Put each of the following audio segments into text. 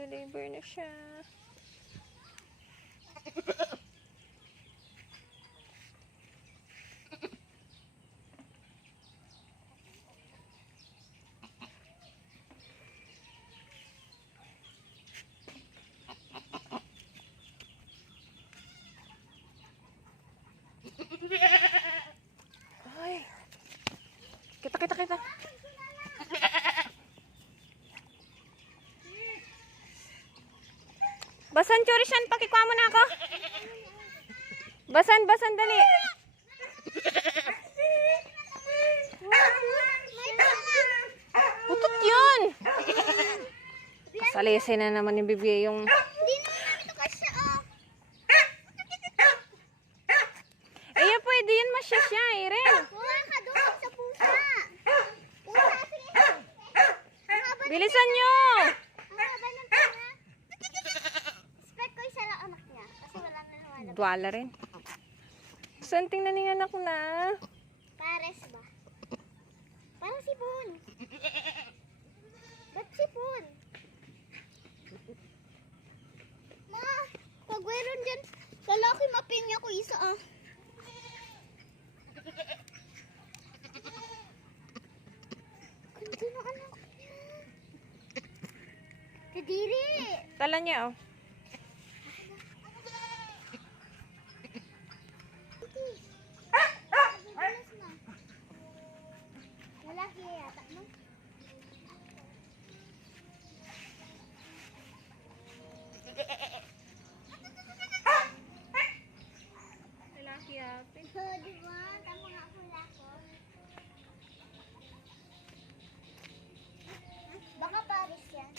Nagla-labor na siya. Ay. Kita. Basan, Churishan, pakikuha mo na ako. Basan, dali. Utot yun. Kasalisin na naman ni Bibi yung... Eh, pwede yun masya siya, Irene. Bilisan nyo. Dwala rin. Saan tingnan ng anak na? Pares ba? Parang sipon. Ba't sipon? Ma, pag meron dyan, lalaki mapinya ko isa ah. Ganda na anak niya. Kadiri. Tala niya, oh. Lalaki yata, no? Lalaki yata. Oh, diba? Tama nga ako lako. Baka Paris yan.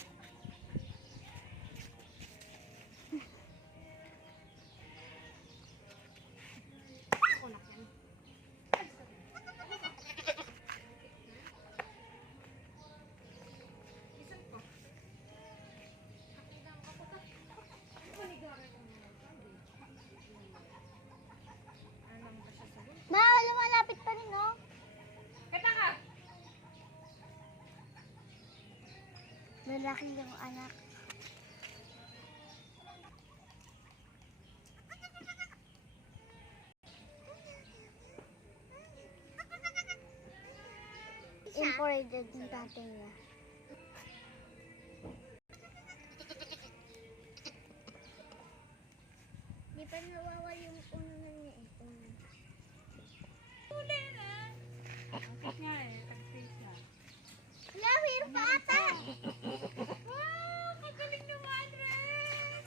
Ma, lumalapit pa rin, no? Kata ka! Lalaki yung anak. Imported yung tatay niya. Di pa nawawal yung ununan niya eh. Huli na. Bakit nga eh, tag-face na. Wala, meron pa ata! Wow, kagaling naman, Ren!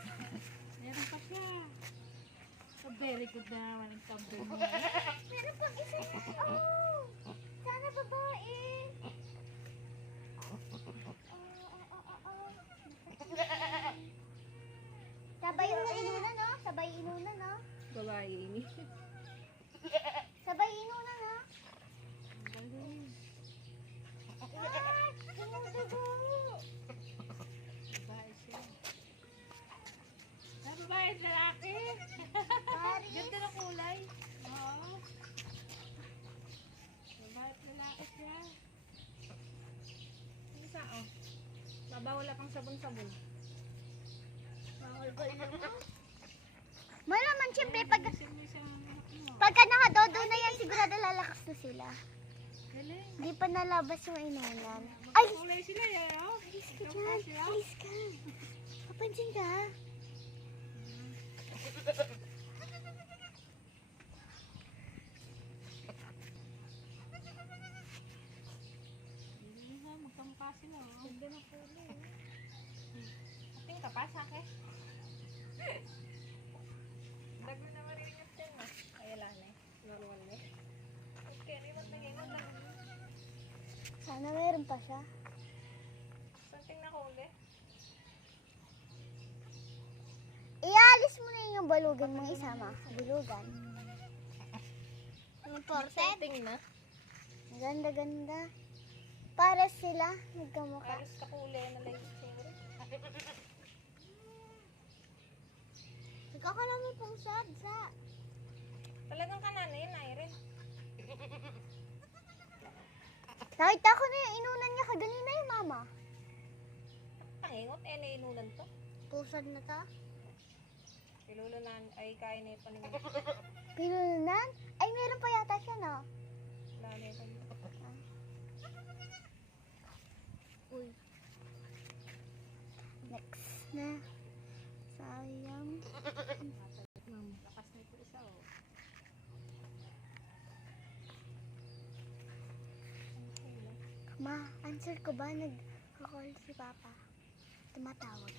Meron pa siya. So, very good na naman ang tabler niya. Meron pang isa yan. Oh! Sana babae. Sabay yung inuna, no? Sabay inuna, no? Babae ini. Sabay inuna, no? Galing. Ah! Tumutubo! Babae siya. Ah, babae at lalaki. Paris! Ganda ng kulay. Oo. Babae at lalaki siya. Yung isa, oh. Babawala kang sabon-sabon. Malaman, siyempre, pagka Galing. nakadodo na yan, sigurado lalakas na sila. Hindi pa nalabas yung inunan. Ay! Kulay sila, eh. Oh. Alis ka dyan! Alis ka! Kapansin ka, ha? Hindi ha, magkamukha sila, oh. Ganda ng kulay, eh. Ating ka pa sa akin. Dago na mariringat din, no? Ay, wala na, eh. Normal na, eh. Okay, rimot na hingot lang. Sana meron pa siya. Something na kulay. Ialis mo na yung balugan mong isama. Bulugan. Yung portet. Something na. Ang ganda-ganda. Pares sila. Nagkamukha. Aras ka kulay na lang siguro. Nagkakalami pong sadsa. Talagang kanana yun, Irene. Nakita ko na yung inunan niya kaganina yung mama. Pangingot, kaya na inulan to? Pusad na ta. Pilulunan ay kaya na ipanin. Pinunan? Ay, meron pa yata siya, no? Wala na ipanin. Uy. Next na. Sayang. Lakas na ito isa oh. Ma, answer ko ba? Nag-call si Papa. Tumatawag.